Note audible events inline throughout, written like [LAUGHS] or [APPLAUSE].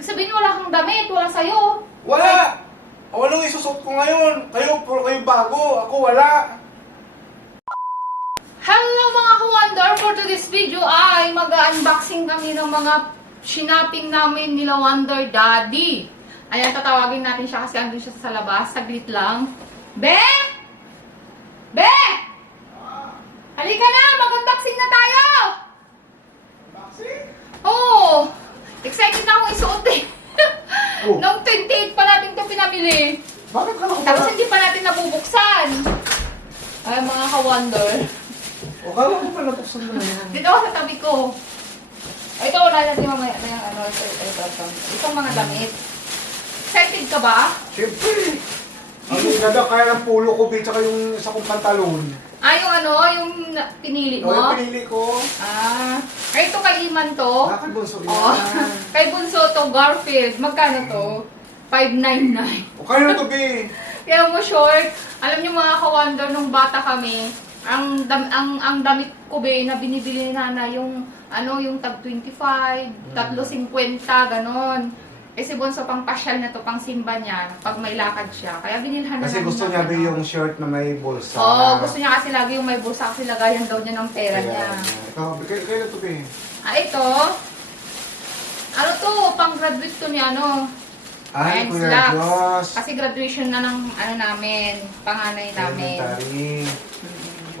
Ibig sabihin wala kang damit, wala sa'yo. Wala! Walang isusot ko ngayon. Kayo, puro kayo bago. Ako wala. Hello mga ka-wonder! For today's video ay mag-unboxing kami ng mga shinaping namin nila Wonder Daddy. Ayan, tatawagin natin siya kasi andun siya sa labas. Saglit lang. Be! Be! Halika na! Mag-unboxing na tayo! Maxi? Oo! Excited na akong isuot eh. Oh. Noong 28 pa natin pinamili. Bakit ka Tapos nakapala? hindi pa natin nabubuksan. Ay, mga ka-wonder. O, kala ko pa napuksan mo na yan. Dito ako sa tabi ko. Ito, wala natin mamaya na yung ano, ito, ito, ito, ito. Itong mga damit. Excited ka ba? Siyempre. Ang ganda kaya ng pulo ko, bitch, saka yung isa kong pantalon. Ah, yung ano, yung pinili mo? yung pinili ko. Ah, ay, ito kay Iman to. Bakit bunso yan? Oh, [LAUGHS] kay Bunso to, Garfield. Magkano to? 599. O, kaya na to, be. [LAUGHS] Kaya mo short, alam niyo mga ka-wonder, nung bata kami, ang dam, ang ang damit ko be na binibili ni nana yung ano yung tag 25, tatlo 50 ganon. Eh si Bonso pang pasyal na to, pang simba niya, pag may lakad siya. Kaya binilhan na Kasi namin gusto niya be ano. yung shirt na may bulsa. Oo, gusto niya kasi lagi yung may bulsa kasi lagayan daw niya ng pera niya. Ikaw, kaya, kaya na to, be. Ah, ito. Ano to, pang graduate to ni ano. Ay, Ayan, Kuya slacks. Diyos. Kasi graduation na ng ano namin, panganay namin. Elementary.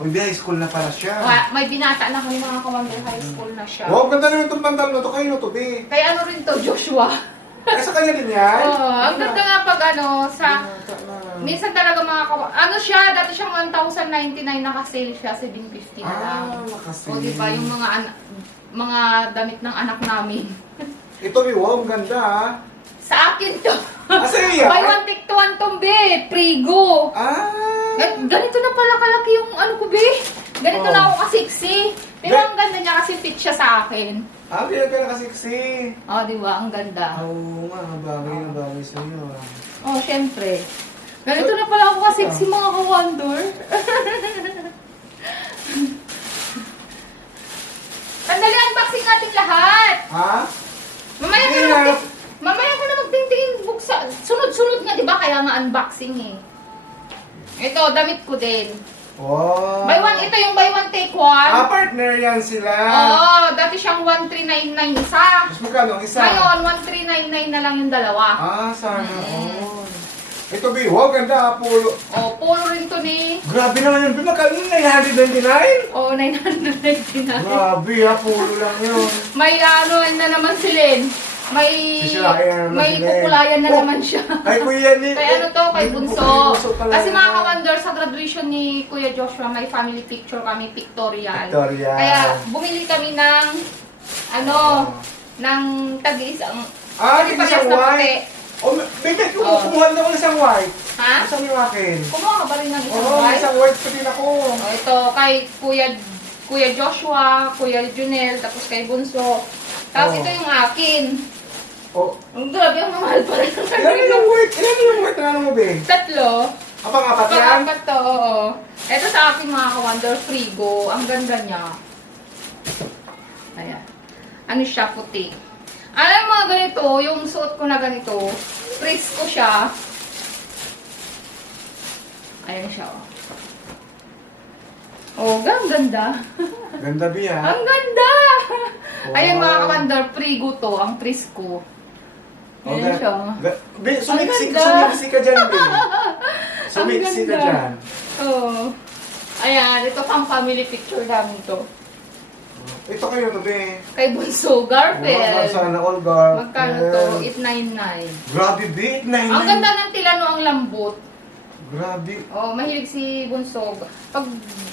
Uy, be, high school na pala siya. Wa- may binata na kami mga kawamber high school na siya. Wow, ganda naman itong pantalon na to. Kayo na to, be. Kaya ano rin to, Joshua. Eh, sa kanya din yan? Oo, ang ganda nga pag ano, sa... Minsan talaga mga kawa... Ano siya, dati siyang 1,099 nakasale siya, 750 na lang. Ah, makasi. O di ba, yung mga anak mga damit ng anak namin. [LAUGHS] Ito, wow, ang ganda ah. Akin to. Ah, sa'yo yan? Buy one, take two, one tombe. Prigo. Ah. Eh, ganito na pala kalaki yung ano ko, be. Ganito Oh. na ako kasiksi. Pero ang ganda niya kasi fit siya sa akin. Ah, pinag ka nakasiksi. Oh, di ba? Ang ganda. Oo nga, bagay na bagay sa'yo ah. Oh, syempre. Ganito na pala ako kasi si mga ka-wonder. [LAUGHS] Sandali, unboxing natin lahat. Ha? Mamaya ka Hindi na, na. mag- mamaya ka na magtingtingin buksa. Sunod-sunod nga, di ba? Kaya nga unboxing eh. Ito, damit ko din. Wow. Buy one, ito yung buy one, take Ah, one. partner yan sila. Oo, dati siyang 1399 isa. Mas magkano ang isa? Ngayon, 1399 na lang yung dalawa. Ah, sana Mm. all. Ito, be, wow, ganda ah, pulo. Oh, polo rin to ni... Grabe naman yun, be, magkano yun? 999? Oh, 999. Grabe ah, pulo lang yun. May ano na naman si Len. May Sisirain na naman may si Len. kukulayan na Oh, naman siya. Ay, kuya ni... Kay ano to, kay Ay, Bunso. Kasi mga ka-wonder, sa graduation ni Kuya Joshua, may family picture kami, pictorial. Victoria. Kaya bumili kami ng ano, ng tag-isang Ah, kasi hindi parehas siyang na white. puti. Oh, baby, Oh. kumukuha na ako ng isang white. Ha? Isang yung akin. Kumuha ka ba rin ng isang Oo, oh, white? isang white pa din ako. Oh, ito kay Kuya Kuya Joshua, Kuya Junel, tapos kay Bunso. Tapos Oh. ito yung akin. Oh, Ang grabe, ang mahal pa rin. ilan yung white? Ilan yung white na ano mo, be? Tatlo. Kapang apat yan? Pag-apat to, oo. Ito sa akin mga ka-wonder, frigo. Ang ganda niya. Ayan. Ano siya, puti. Alam mo ganito, yung suot ko na ganito, frisco siya. Ayan siya, oh. Oh, ang ganda. Ganda, be, ha? ang ganda! Wow. Ayan mga ka-wonder, frigo to, ang frisco. Oh, Ayan ga- siya. ga- Be, sumiksi, ganda. sumiksi ka dyan, be. [LAUGHS] Sumiksi ka ganda. dyan. Oo. Ayan, ito pang family picture namin to. Ito kayo to, be. Kay Bunso Wow, Garfield. sana all gar. Magkano to? 899. Grabe, be. 899. Ang ganda ng tilano ang lambot. Grabe. Oh, mahilig si Bunso. Pag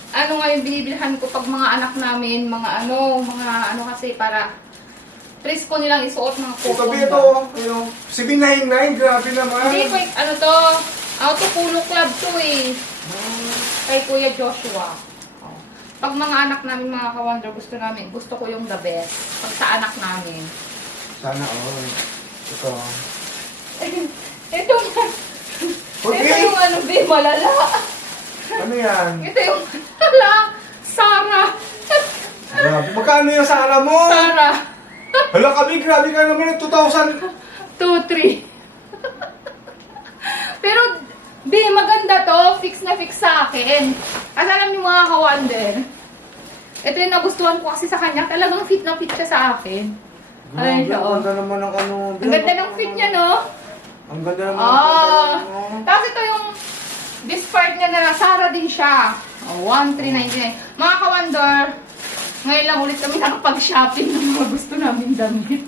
ano nga yung binibilhan ko pag mga anak namin, mga ano, mga ano kasi para Trisco nilang isuot mga Ito, coton be, ba? ito. Ano, 799, grabe naman. Hindi, quick, ano to? Auto Polo Club to eh. Ah, Kay Kuya Joshua. Oh. Pag mga anak namin, mga ka-wonder, gusto namin, gusto ko yung the best. Pag sa anak namin. Sana all. Ito. [LAUGHS] Ito, Okay. ito yung ano, be, malala. Ano yan? Ito yung [LAUGHS] malala. Sarah. Grabe. Magkano yung sala mo? Sarah. Hala kami, grabe ka naman. 2,000. two, three. Pero, di, maganda to. Fix na fix sa akin. At alam niyo mga ka-wonder, ito yung nagustuhan ko kasi sa kanya. Talagang fit na fit siya sa akin. Ay, ang ganda naman ng ano. Ang ganda ng fit niya, no? Ang ganda naman ano. Tapos ito yung this part niya na Sara din siya. Oh, 1,399. Mga ka-wonder, ngayon lang ulit kami nakapag-shopping ng mga gusto namin damit.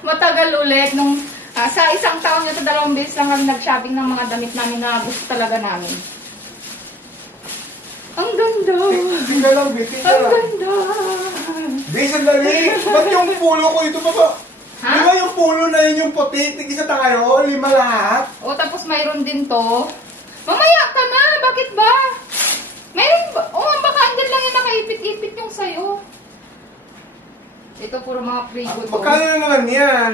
Matagal ulit nung ah, sa isang taon nito dalawang beses lang kami nag-shopping ng mga damit namin na gusto talaga namin. Ang ganda! Tingka lang, Bi. Tingka Ang lang. ganda! Bi, sandali. Ba't yung pulo ko ito ba ba? Ha? Di ba yung pulo na yun yung puti? Tigisa tayo, lima lahat. O, tapos mayroon din to. Mamaya ka na! Bakit ba? Mayroon ba? O, baka andyan lang yung nakaipit-ipit yung sayo. Ito puro mga to. Magkano na naman yan?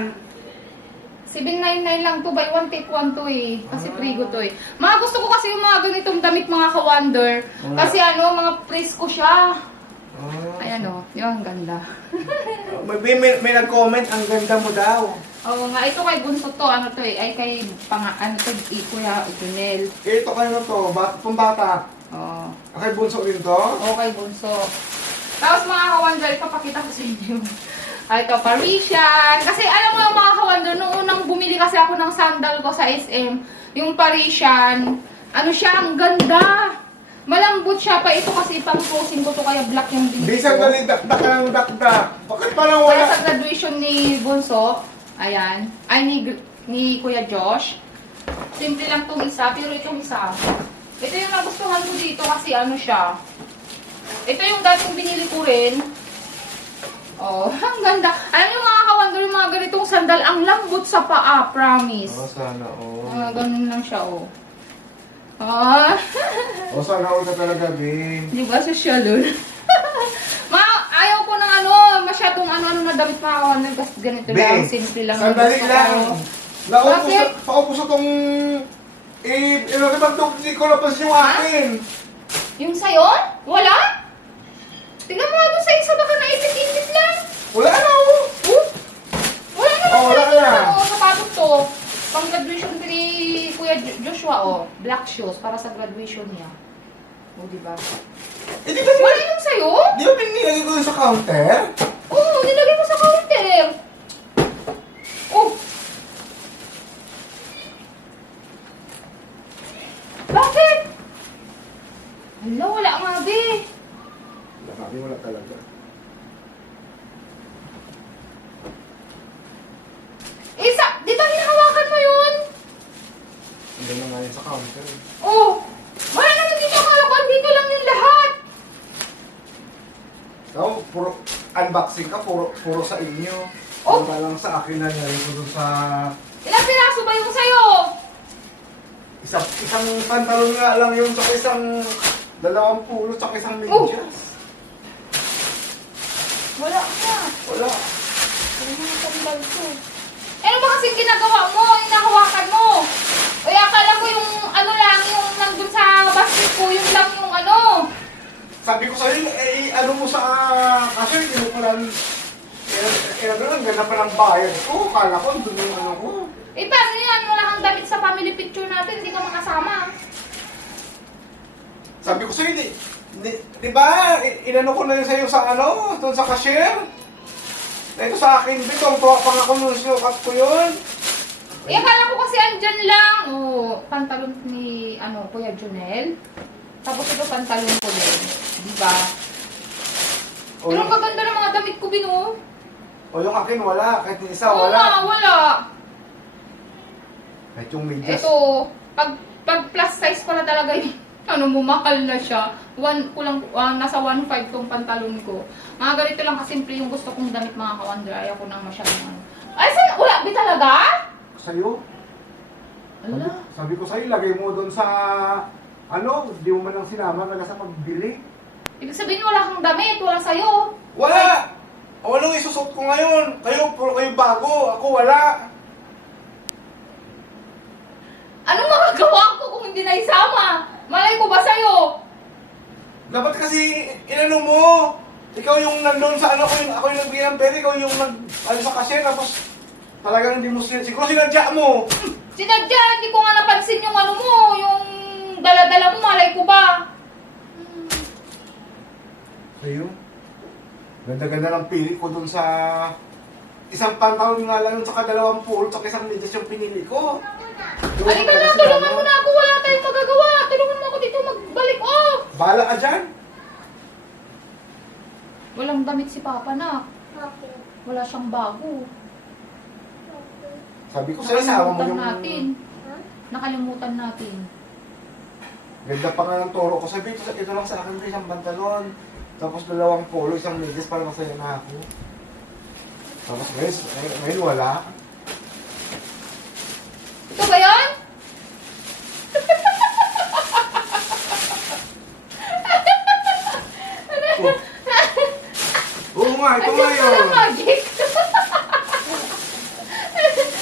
799 lang to. Buy one, take one to eh. Kasi Ah. frigo to eh. Mga gusto ko kasi yung mga ganitong damit mga ka-wonder. Kasi ano, mga presko siya. Ah. Ayan o. Di ba ang ganda? May, may, may nag-comment, ang ganda mo daw. Oo nga, ito kay Bunso to. Ano to eh. Ay kay pang, ano to, eh, Kuya Junel. Eh, ito kayo na to, bat, pambata. Oo. Okay, bunso rin to. Okay, bunso. Tapos mga ka-wonder, ipapakita ko sa inyo. Ay, ito, Parisian. Kasi alam mo yung mga ka-wonder, nung unang bumili kasi ako ng sandal ko sa SM, yung Parisian, ano siya, ang ganda. Malambot siya pa. Ito kasi pang closing ko to, kaya black yung binili Di ko. sandali, dakdak ng dakdak. Bakit parang Kaya wala? sa graduation ni Bunso, ayan, ay ni, ni Kuya Josh, simple lang tong isa, pero itong isa, ito yung nagustuhan ko dito kasi ano siya, ito yung dating binili ko rin, oh, [LAUGHS] ang ganda. Alam niyo mga kawandor, yung mga ganitong sandal, ang lambot sa paa, promise. Oh, sana all. Ah, ganun lang siya, oh. Ah, [LAUGHS] Oh, sana all ka talaga, Bing. di ba social yun? [LAUGHS] Ma, ayaw ko ng ano, masyadong ano-ano na damit mga kawandor, kasi ganito lang, simple lang. ang Sandali lang. Naupo sa, paupo sa tong... Eh, ka bang itong hindi ko napansin yung akin? Yung sayon? Wala? Tingnan mo nga doon sa isa, baka naipit-ipit lang. Wala na, oh. Oh, wala naman Oh, wala sa na. Oo, sapatos to. Pang graduation ni Kuya Jo- Joshua, oh. Black shoes, para sa graduation niya. O, di ba? Eh, di ba, Wala yung sayo? di ba pinilagay ko yun sa counter? Oo, nilagay mo sa counter. Oh. Bakit? Hala, wala nga, be. Wala, sabi wala talaga. Isa, di ba hinahawakan mo yun? Hindi na nga yun sa counter. Oh, wala naman dito harapan. Dito lang yung lahat. Ikaw, puro unboxing ka, puro, puro sa inyo. Oh. Oh. lang sa akin na nilagay ko sa Ilang piraso ba yung sayo? isang, isang pantalon nga lang yun, sa isang dalawang pulo, sa isang Oh. medyas. Wala ka. Wala. Wala nga sandal ko. Eh, ano ba kasing ginagawa mo? Hinahawakan mo. O akala ko yung ano lang, yung nandun sa basket ko, yung lang yung ano. Sabi ko sa'yo, eh, ano mo sa cashier, hindi mo pala, eh, eh, ano, ang ganda pa ng bayad ko. Kala ko, doon yung ano ko. Eh, paano yan? Wala kang damit sa family picture natin. Hindi ka makasama. Sabi ko sa'yo, di, di, di ba, i- inano ko na yun sa'yo sa ano, doon sa cashier. Na ito sa akin, di, tuwang-tuwa pa nga ako nung sinukat ko yun. Eh, akala ko kasi andyan lang. Oh, pantalon ni, ano, Kuya Junel. Tapos ito pantalon ko din. Di ba? O Pero yung, ang gaganda ng mga damit ko, Bino. o yung akin, wala. Kahit yung isa, Oo nga, wala. wala. Kahit yung medyas. Ito, pag, pag plus size pala talaga yung, [LAUGHS] ano mo, mahal na siya. One, kulang, ah, nasa 1.5 tong pantalon ko. Mga ganito lang kasimple yung gusto kong damit mga ka-wonder. Ayaw ko nang masyadong ano. Ay, saan? Wala, di talaga? Sa'yo. Sabi, Ala. sabi ko sa'yo, lagay mo doon sa, ano, di mo man lang sinama talaga sa pagbili. Ibig sabihin wala kang damit, wala sa'yo. Wala! O anong isusot ko ngayon? Kayo, puro kayo bago. Ako wala. Anong magagawa ko kung hindi na isama? Malay ko ba sa'yo? Dapat kasi, inano mo, ikaw yung nandun sa ano, ako yung, ako yung nagbigay ng pera, ikaw yung nag, ano sa cashier, tapos, Talagang hindi mo siguro sinadya mo. Sinadya, hindi ko nga napansin yung ano mo, yung dala-dala mo, malay ko ba? Ayun. Ganda-ganda ng pili ko dun sa... Isang pantalon nga lang yun, tsaka dalawang polo, tsaka isang medyas yung pinili ko. Halika na, tulungan mo na ako, wala tayong magagawa. Tulungan mo ako dito magbalik Bahala ka dyan. Walang damit si Papa na. Okay. Wala siyang bago. Okay. Sabi ko sa'yo, sama mo yung... natin. Huh? Nakalimutan natin. Ganda pa nga ng toro ko. Sabi ito, ito lang sa akin, isang pantalon. Tapos dalawang polo, isang medyas para masaya na ako. Tapos ngayon, ngayon, ngayon wala. Ito ba yan? Oh. Oo nga, ito nga yun. magic.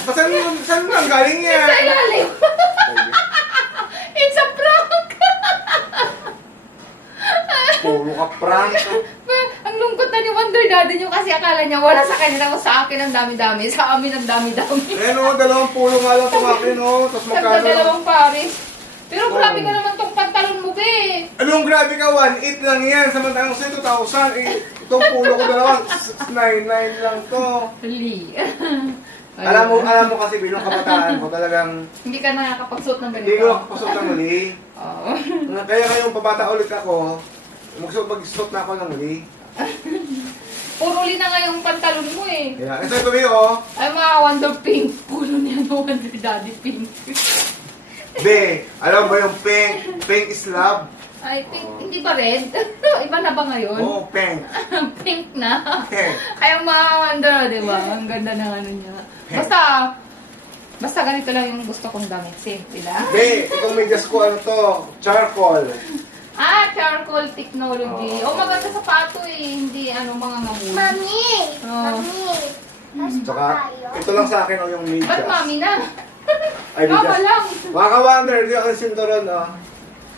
Ba, Saan, saan lang galing yan? Sa ilalim. It's a prank. Puro ka prank. ang lungkot na ni Wonder Daddy nyo kasi akala niya wala sa kanila o sa akin ang dami-dami. Sa amin ang dami-dami. Ayan o, dalawang pulo nga lang itong akin o. Tapos magkano lang. Nagdadalawang pares. Pero grabe ka naman tong pantalon mo, be. Anong grabe ka, 1.8 lang yan. Samantalang sa 2,000. Eh, itong pulo ko dalawang 699 lang to. Huli. [LAUGHS] Alam mo, alam mo kasi bilang kabataan ko talagang Hindi ka nakakapagsuot ng hindi ko ganito. nakapasok ng muli. Oo. Kaya ngayong pabata ulit ako, magsuot mag-suot na ako ng muli. [LAUGHS] Puro li na nga yung pantalon mo eh. Kaya, ito ito oh. Ay, mga Wonder Pink. Puro niya no Wonder Daddy Pink. Be, alam mo yung pink? Pink is love. Ay, pink. Hindi ba red? [LAUGHS] Iba na ba ngayon? Oo, oh, [LAUGHS] pink. pink na. Pink. Kaya mga Wonder, di ba? Ang ganda ng ano niya. Basta, basta ganito lang yung gusto kong damit. Simple lang. Be, itong medyas ko ano to, charcoal. [LAUGHS] Ah, charcoal technology. Oo. Oh, maganda sa pato eh. Hindi ano mga ngamul. Mami! Oh. Mami! Tsaka, ito lang sa akin o yung medyas. Ba't mami na? Ay, Mama medyas. lang. Mga ka-wonder, di ako yung sinturon, oh.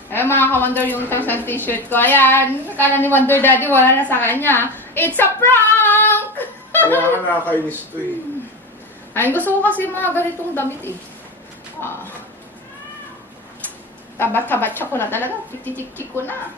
Eh, mga ka-Wonder yung thousand t-shirt ko. Ayan, akala ni Wonder Daddy wala na sa kanya. It's a prank! Kaya nga nakakainis to eh. Ay, gusto ko kasi yung mga ganitong damit eh. Ah. Tabat-tabat siya ko na talaga. Titik-tik ko na.